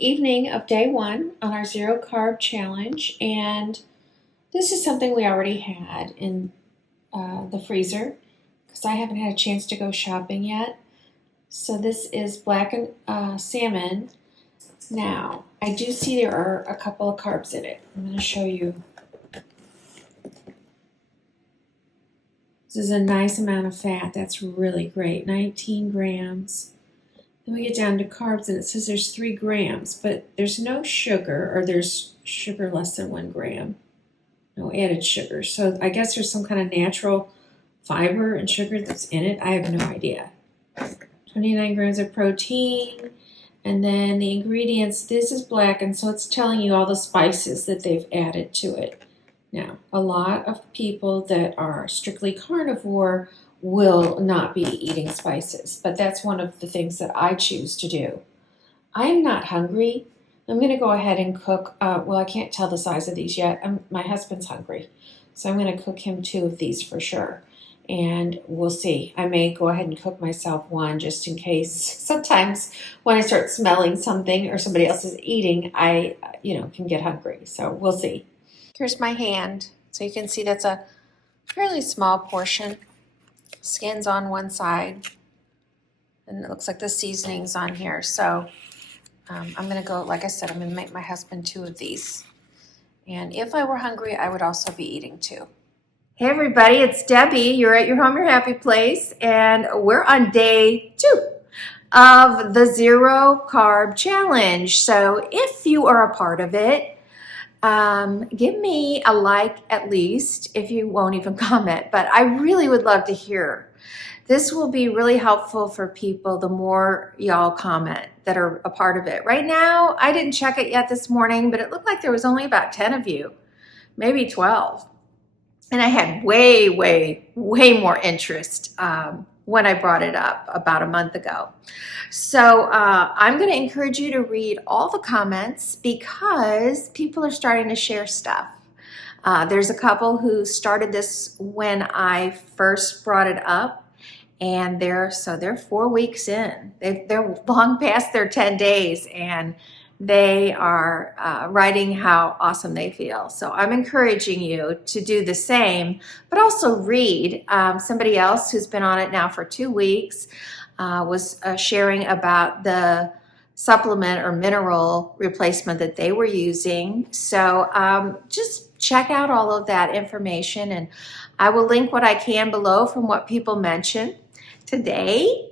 evening of day 1 on our zero carb challenge, and this is something we already had in the freezer because I haven't had a chance to go shopping yet. So this is blackened salmon. Now, I do see there are a couple of carbs in it. I'm going to show you. This is a nice amount of fat. That's really great. 19 grams. Then we get down to carbs, and it says there's 3 grams, but there's no sugar, or there's sugar less than 1 gram. No added sugar. So I guess there's some kind of natural fiber and sugar that's in it. I have no idea. 29 grams of protein. And then the ingredients, this is blackened, so it's telling you all the spices that they've added to it. Now, a lot of people that are strictly carnivore will not be eating spices, but that's one of the things that I choose to do. I'm not hungry. I'm going to go ahead and cook, well, I can't tell the size of these yet. My husband's hungry, so I'm going to cook him 2 of these for sure, and we'll see. I may go ahead and cook myself 1 just in case. Sometimes when I start smelling something or somebody else is eating, I can get hungry, so we'll see. Here's my hand, so you can see that's a fairly small portion. Skin's on one side, and it looks like the seasoning's on here. So I'm going to go, like I said, I'm going to make my husband 2 of these. And if I were hungry, I would also be eating 2. Hey everybody, it's Debbie. You're at your home, your happy place, and we're on day 2 of the zero carb challenge. So if you are a part of it, give me a like at least, if you won't even comment, but I really would love to hear. This will be really helpful for people the more y'all comment that are a part of it. Right now, I didn't check it yet this morning, but it looked like there was only about 10 of you, maybe 12. And I had way more interest when I brought it up about a month ago. So I'm going to encourage you to read all the comments because people are starting to share stuff. There's a couple who started this when I first brought it up, and they're 4 weeks in. They're long past their 10 days, and they are writing how awesome they feel. So I'm encouraging you to do the same, but also read. Somebody else who's been on it now for 2 weeks was sharing about the supplement or mineral replacement that they were using. So just check out all of that information, and I will link what I can below from what people mention. Today,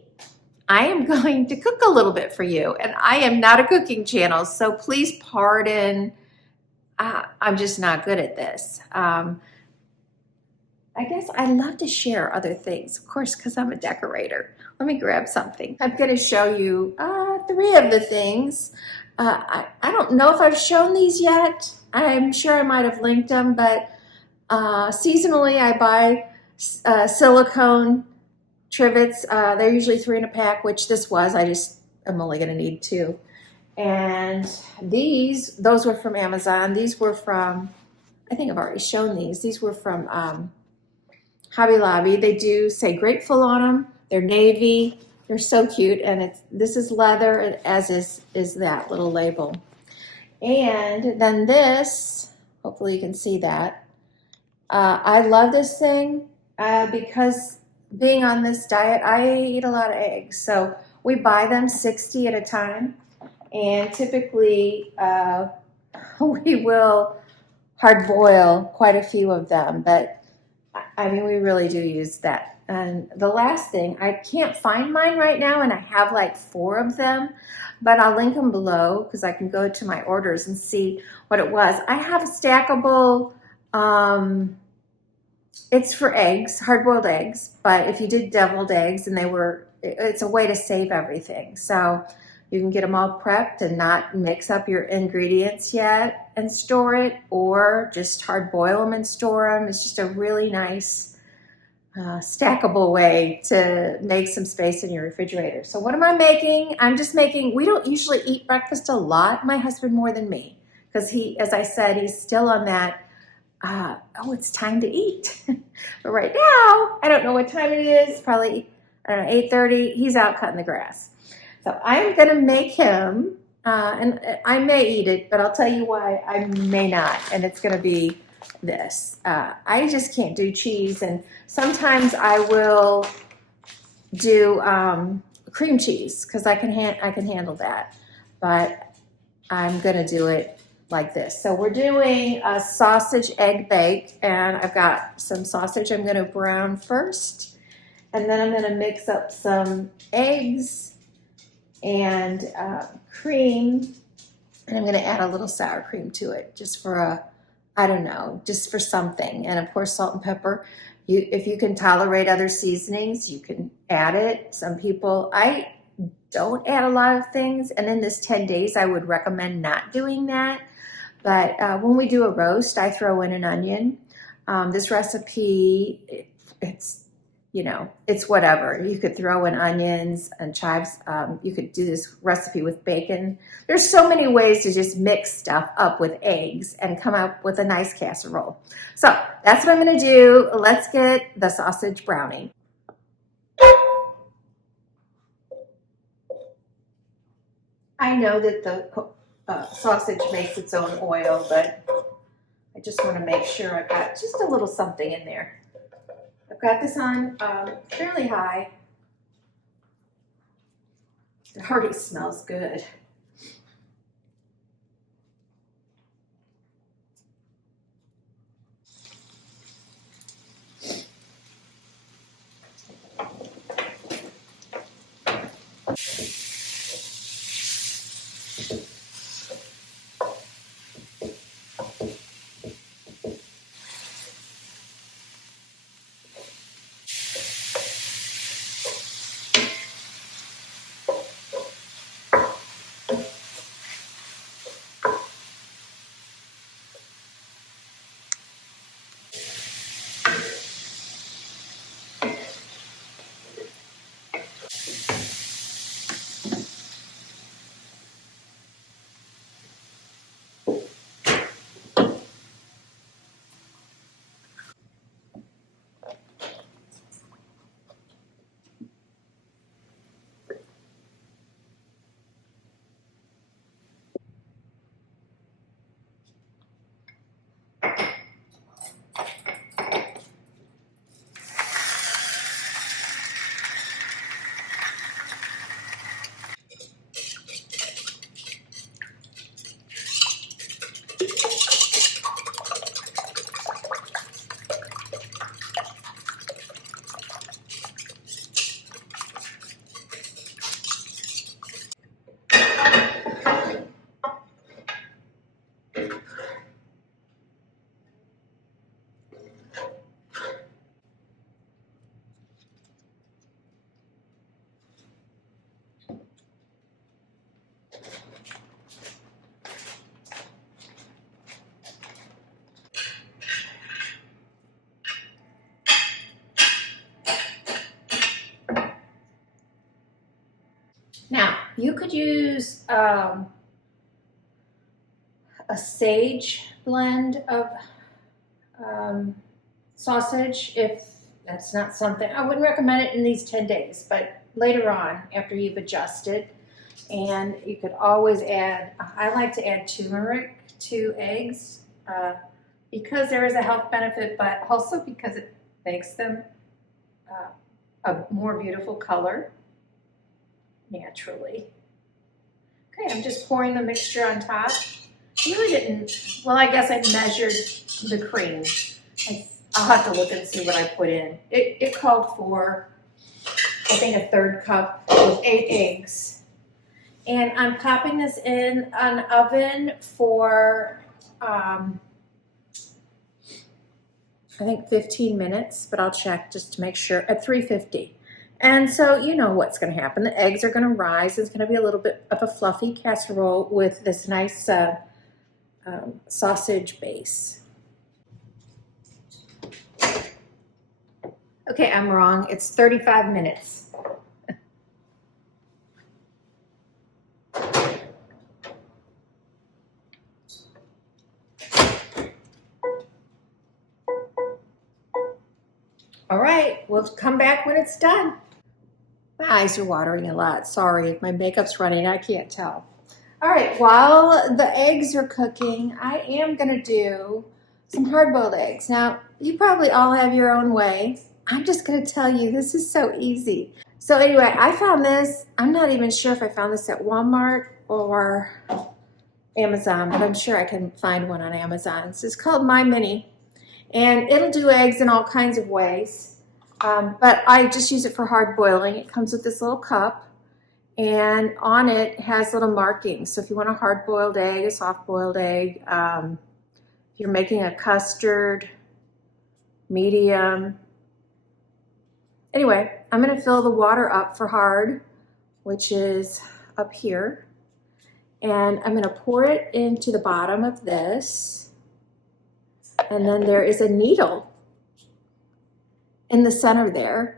I am going to cook a little bit for you, and I am not a cooking channel, so please pardon. I'm just not good at this. I guess I love to share other things, of course, because I'm a decorator. Let me grab something. I'm going to show you 3 of the things. I don't know if I've shown these yet. I'm sure I might have linked them, but seasonally I buy silicone TRIVETS. They're usually 3 in a pack, which this was. I'm only going to need 2. And those were from Amazon. These were from, I think I've already shown these. These were from Hobby Lobby. They do say Grateful on them. They're navy. They're so cute. And this is leather, as is that little label. And then this, hopefully you can see that. I love this thing because being on this diet, I eat a lot of eggs. So we buy them 60 at a time. And typically we will hard boil quite a few of them. But I mean, we really do use that. And the last thing, I can't find mine right now, and I have like 4 of them, but I'll link them below because I can go to my orders and see what it was. I have a stackable, it's for eggs, hard-boiled eggs, but if you did deviled eggs, and it's a way to save everything. So you can get them all prepped and not mix up your ingredients yet and store it, or just hard boil them and store them. It's just a really nice stackable way to make some space in your refrigerator. So what am I making? I'm just making, we don't usually eat breakfast a lot, my husband more than me, because as I said, he's still on that, it's time to eat. But right now, I don't know what time it is, probably, I don't know, 8:30, he's out cutting the grass. So I'm gonna make him And I may eat it, but I'll tell you why I may not, and it's going to be this. I just can't do cheese, and sometimes I will do cream cheese because I can handle that, but I'm going to do it like this. So we're doing a sausage egg bake, and I've got some sausage I'm going to brown first, and then I'm going to mix up some eggs and cream, and I'm going to add a little sour cream to it just for a, I don't know, just for something. And of course, salt and pepper. If you can tolerate other seasonings, you can add it. Some people, I don't add a lot of things. And in this 10 days, I would recommend not doing that. But when we do a roast, I throw in an onion. This recipe, it's, you know, it's whatever. You could throw in onions and chives. You could do this recipe with bacon. There's so many ways to just mix stuff up with eggs and come up with a nice casserole. So that's what I'm going to do. Let's get the sausage browning. I know that the sausage makes its own oil, but I just want to make sure I've got just a little something in there. I've got this on fairly high. It already smells good. Now, you could use a sage blend of sausage if that's not something. I wouldn't recommend it in these 10 days, but later on after you've adjusted. And you could always add, I like to add turmeric to eggs because there is a health benefit, but also because it makes them a more beautiful color naturally. Okay, I'm just pouring the mixture on top. I really didn't, well, I guess I measured the cream. I'll have to look and see what I put in. It called for, I think, a 1/3 cup with 8 eggs. And I'm popping this in an oven for, I think 15 minutes, but I'll check just to make sure, at 350. And so you know what's going to happen. The eggs are going to rise. It's going to be a little bit of a fluffy casserole with this nice sausage base. Okay, I'm wrong. It's 35 minutes. All right, we'll come back when it's done. My eyes are watering a lot. Sorry, if my makeup's running, I can't tell. All right, while the eggs are cooking, I am gonna do some hard-boiled eggs. Now, you probably all have your own way. I'm just gonna tell you, this is so easy. So anyway, I found this, I'm not even sure if I found this at Walmart or Amazon, but I'm sure I can find one on Amazon. It's called My Mini, and it'll do eggs in all kinds of ways. But I just use it for hard boiling. It comes with this little cup, and on it has little markings. So if you want a hard-boiled egg, a soft-boiled egg, if you're making a custard, medium. Anyway, I'm gonna fill the water up for hard, which is up here. And I'm gonna pour it into the bottom of this. And then there is a needle in the center there.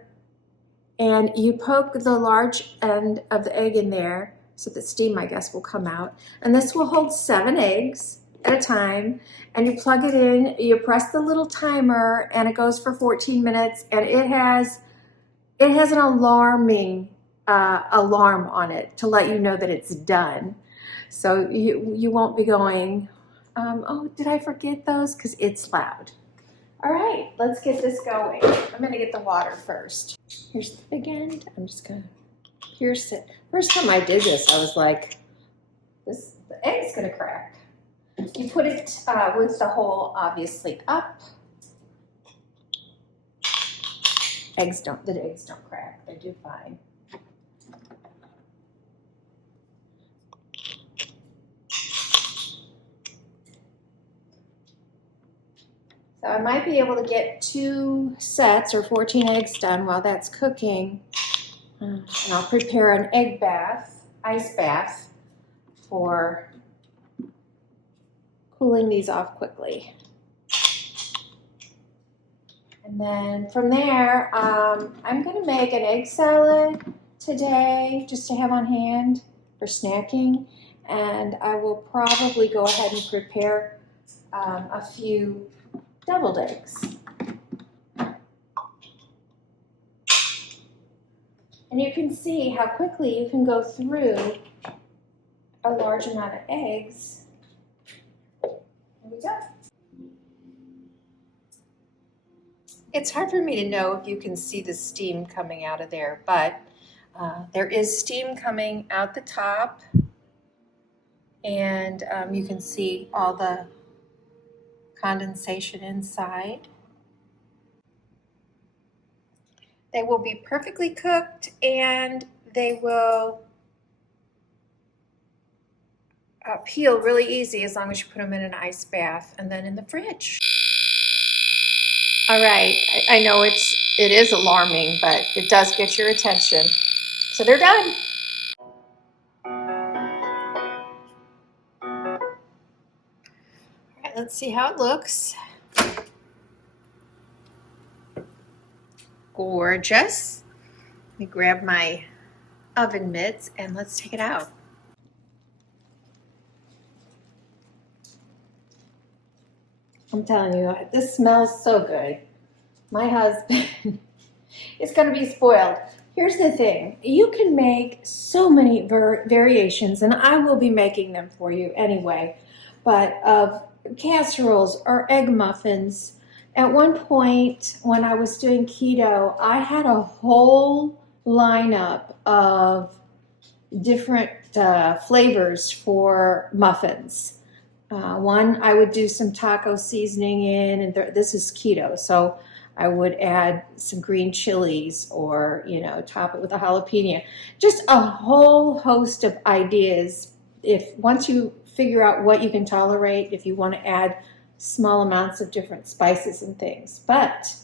And you poke the large end of the egg in there so the steam, I guess, will come out. And this will hold 7 eggs at a time. And you plug it in, you press the little timer, and it goes for 14 minutes. And it has an alarming alarm on it to let you know that it's done. So you won't be going, oh, did I forget those? Because it's loud. All right, let's get this going. I'm gonna get the water first. Here's the big end. I'm just gonna pierce it. First time I did this, I was like, the egg's gonna crack. You put it with the hole obviously up. The eggs don't crack, they do fine. So I might be able to get 2 sets or 14 eggs done while that's cooking. And I'll prepare an egg bath, ice bath, for cooling these off quickly. And then from there, I'm gonna make an egg salad today just to have on hand for snacking. And I will probably go ahead and prepare a few deviled eggs. And you can see how quickly you can go through a large amount of eggs. There we go. It's hard for me to know if you can see the steam coming out of there, but there is steam coming out the top, and you can see all the condensation inside. They will be perfectly cooked, and they will peel really easy as long as you put them in an ice bath and then in the fridge. All right, I know it is alarming, but it does get your attention. So they're done. All right, let's see how it looks. Gorgeous. Let me grab my oven mitts and let's take it out. I'm telling you, this smells so good. My husband is going to be spoiled. Here's the thing. You can make so many variations, and I will be making them for you anyway, but of casseroles or egg muffins. At one point when I was doing keto, I had a whole lineup of different flavors for muffins. One, I would do some taco seasoning in, and this is keto, so I would add some green chilies or, top it with a jalapeno. Just a whole host of ideas. Once you figure out what you can tolerate, if you want to add small amounts of different spices and things. But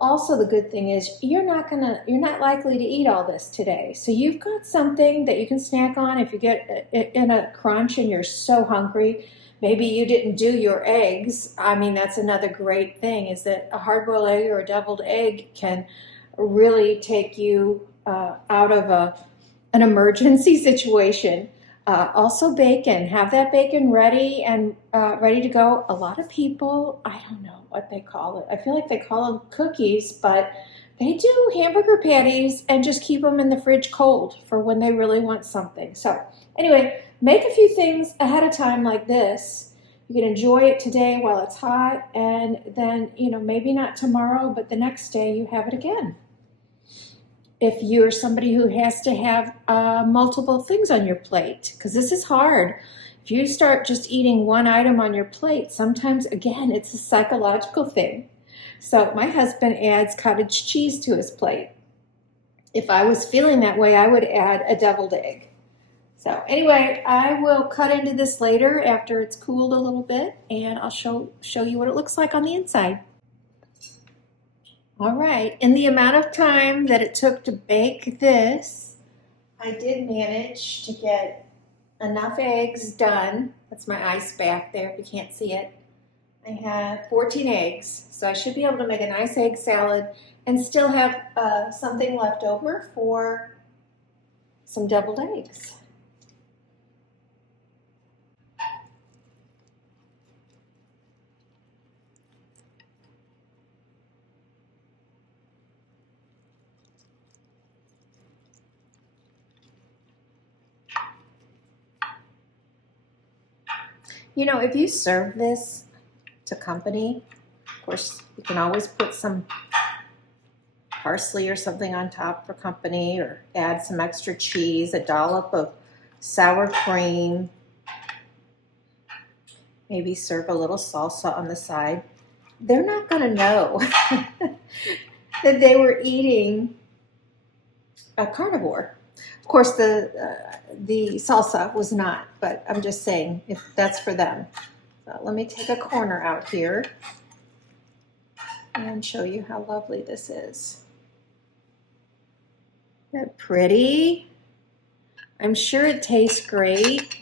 also the good thing is you're not likely to eat all this today. So you've got something that you can snack on if you get in a crunch and you're so hungry. Maybe you didn't do your eggs. I mean, that's another great thing, is that a hard-boiled egg or a deviled egg can really take you out of an emergency situation. Also bacon. Have that bacon ready and ready to go. A lot of people, I don't know what they call it. I feel like they call them cookies, but they do hamburger patties and just keep them in the fridge cold for when they really want something. So anyway, make a few things ahead of time like this. You can enjoy it today while it's hot, and then, maybe not tomorrow, but the next day you have it again. If you're somebody who has to have multiple things on your plate, because this is hard. If you start just eating one item on your plate, sometimes, again, it's a psychological thing. So my husband adds cottage cheese to his plate. If I was feeling that way, I would add a deviled egg. So anyway, I will cut into this later after it's cooled a little bit, and I'll show you what it looks like on the inside. All right, in the amount of time that it took to bake this, I did manage to get enough eggs done. That's my ice back there if you can't see it. I have 14 eggs, so I should be able to make a nice egg salad and still have something left over for some deviled eggs. If you serve this to company, of course, you can always put some parsley or something on top for company, or add some extra cheese, a dollop of sour cream, maybe serve a little salsa on the side. They're not going to know that they were eating a carnivore. Of course, the salsa was not, but I'm just saying if that's for them. So let me take a corner out here and show you how lovely this is. Isn't that pretty? I'm sure it tastes great.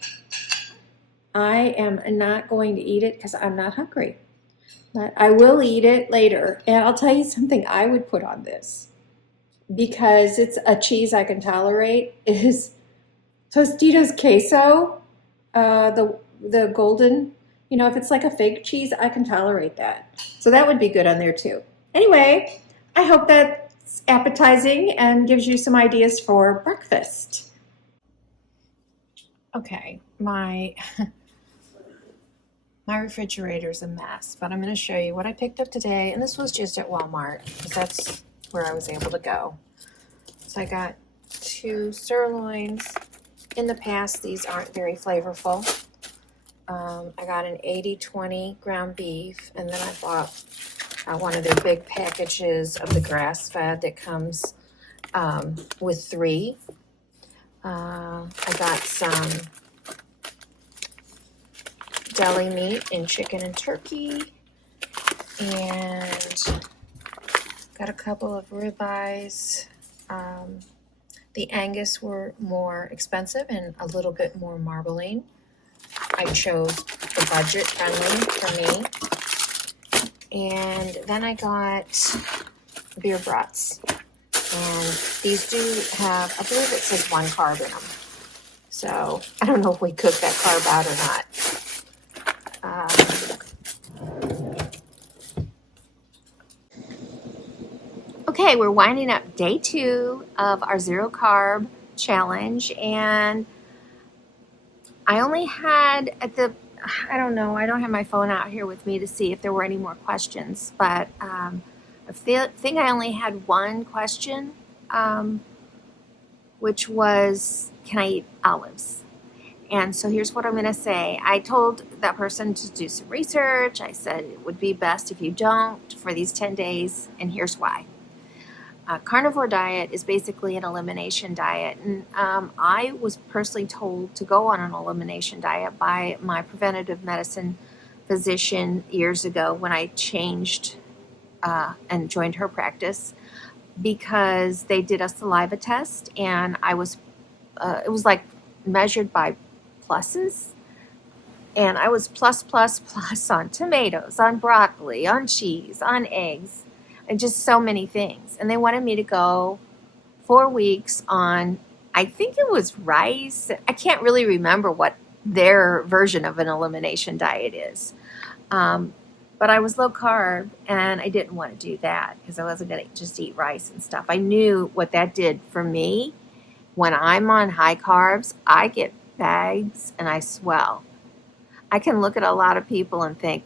I am not going to eat it because I'm not hungry, but I will eat it later. And I'll tell you something I would put on this, because it's a cheese I can tolerate, is Tostitos queso, the golden, if it's like a fake cheese, I can tolerate that. So that would be good on there too. Anyway, I hope that's appetizing and gives you some ideas for breakfast. Okay, my refrigerator's a mess, but I'm going to show you what I picked up today. And this was just at Walmart, because that's where I was able to go. So I got 2 sirloins. In the past, these aren't very flavorful. I got an 80-20 ground beef, and then I bought one of their big packages of the grass-fed that comes with 3. I got some deli meat in chicken and turkey, and got a couple of ribeyes. The Angus were more expensive and a little bit more marbling. I chose the budget friendly for me. And then I got beer brats. And these do have, I believe it says 1 carb in them. So I don't know if we cook that carb out or not. Okay, we're winding up day 2 of our 0 carb challenge, and I only had I don't have my phone out here with me to see if there were any more questions, but I think I only had 1 question, which was, can I eat olives? And so here's what I'm going to say. I told that person to do some research. I said it would be best if you don't for these 10 days, and here's why. Carnivore diet is basically an elimination diet, and I was personally told to go on an elimination diet by my preventative medicine physician years ago when I changed and joined her practice, because they did a saliva test, and I was it was like measured by pluses, and I was plus on tomatoes, on broccoli, on cheese, on eggs, and just so many things. And they wanted me to go 4 weeks on, I think it was rice. I can't really remember what their version of an elimination diet is. But I was low carb, and I didn't want to do that because I wasn't going to just eat rice and stuff. I knew what that did for me. When I'm on high carbs, I get bags and I swell. I can look at a lot of people and think,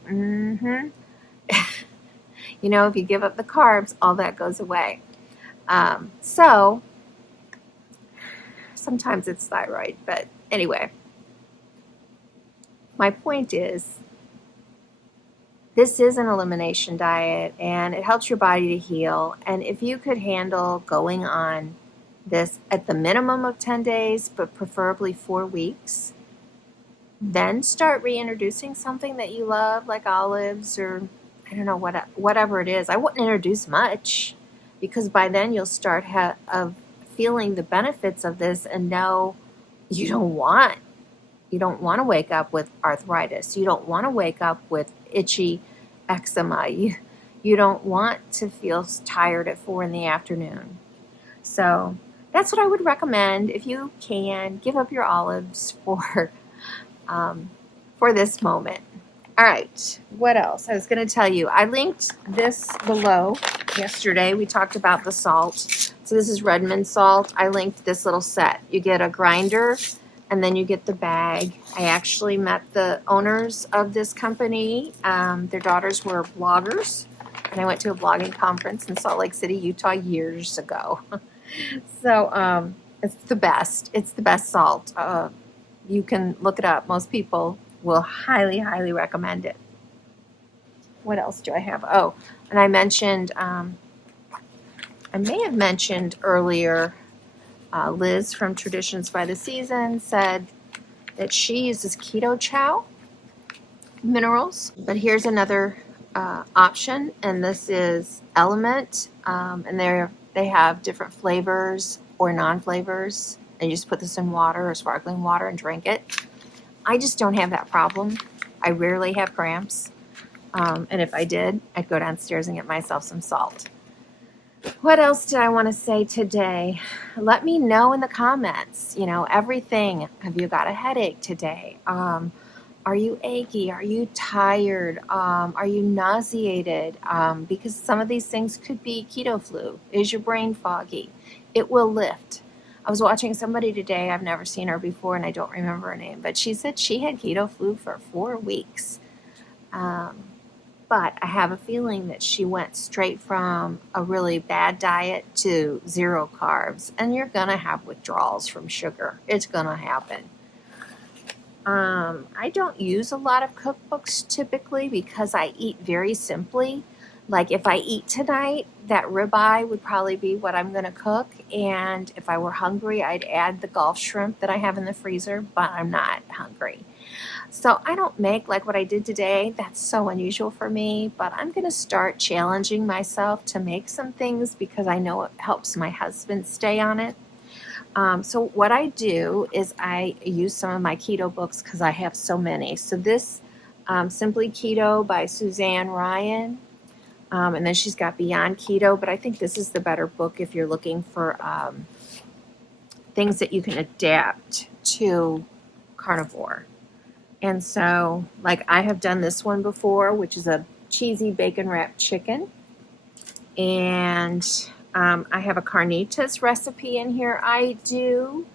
you know, if you give up the carbs, all that goes away. So sometimes it's thyroid, but anyway, my point is, this is an elimination diet and it helps your body to heal. And if you could handle going on this at the minimum of 10 days, but preferably 4 weeks, then start reintroducing something that you love, like olives or I don't know, whatever it is. I wouldn't introduce much because by then you'll start feeling the benefits of this and know you don't want to wake up with arthritis. You don't want to wake up with itchy eczema. You don't want to feel tired at 4 p.m. So that's what I would recommend. If you can, give up your olives for this moment. All right, what else? I was going to tell you, I linked this below yesterday. We talked about the salt. So this is Redmond salt. I linked this little set. You get a grinder and then you get the bag. I actually met the owners of this company. Their daughters were bloggers, and I went to a blogging conference in Salt Lake City, Utah years ago. So it's the best. It's the best salt. You can look it up. Most people will highly, highly recommend it. What else do I have? Oh, and I mentioned, I may have mentioned earlier, Liz from Traditions by the Season said that she uses keto CHOW minerals. But here's another option, and this is LMNT, and they have different flavors or non-flavors, and you just put this in water or sparkling water and drink it. I just don't have that problem. I rarely have cramps, and if I did, I'd go downstairs and get myself some salt. What else did I want to say today? Let me know in the comments, everything. Have you got a headache today? Are you achy? Are you tired? Are you nauseated? Because some of these things could be keto flu. Is your brain foggy? It will lift. I was watching somebody today, I've never seen her before and I don't remember her name, but she said she had keto flu for 4 weeks. But I have a feeling that she went straight from a really bad diet to 0 carbs, and you're going to have withdrawals from sugar. It's going to happen. I don't use a lot of cookbooks typically because I eat very simply. Like if I eat tonight, that ribeye would probably be what I'm going to cook. And if I were hungry, I'd add the Gulf shrimp that I have in the freezer, but I'm not hungry. So I don't make like what I did today. That's so unusual for me, but I'm going to start challenging myself to make some things because I know it helps my husband stay on it. So what I do is I use some of my keto books because I have so many. So this Simply Keto by Suzanne Ryan. And then she's got Beyond Keto, but I think this is the better book if you're looking for things that you can adapt to carnivore. And so, like I have done this one before, which is a cheesy bacon wrapped chicken. And I have a carnitas recipe in here. I do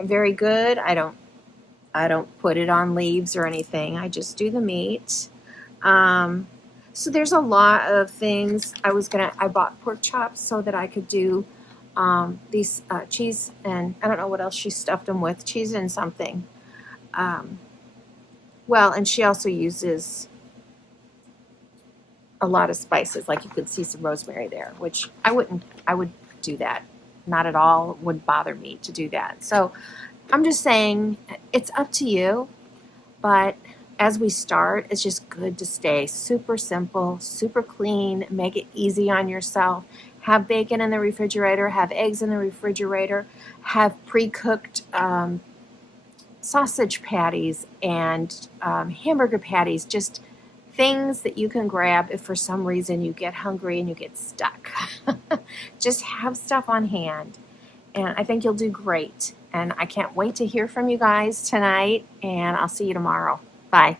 very good. I don't put it on leaves or anything. I just do the meat. So there's a lot of things. I bought pork chops so that I could do these cheese, and I don't know what else she stuffed them with, cheese and something. And she also uses a lot of spices, like you could see some rosemary there, which I would do that. Not at all, it wouldn't bother me to do that. So I'm just saying it's up to you, but as we start, it's just good to stay super simple, super clean, make it easy on yourself. Have bacon in the refrigerator, have eggs in the refrigerator, have pre-cooked sausage patties and hamburger patties, just things that you can grab if for some reason you get hungry and you get stuck. Just have stuff on hand, and I think you'll do great. And I can't wait to hear from you guys tonight, and I'll see you tomorrow. Bye.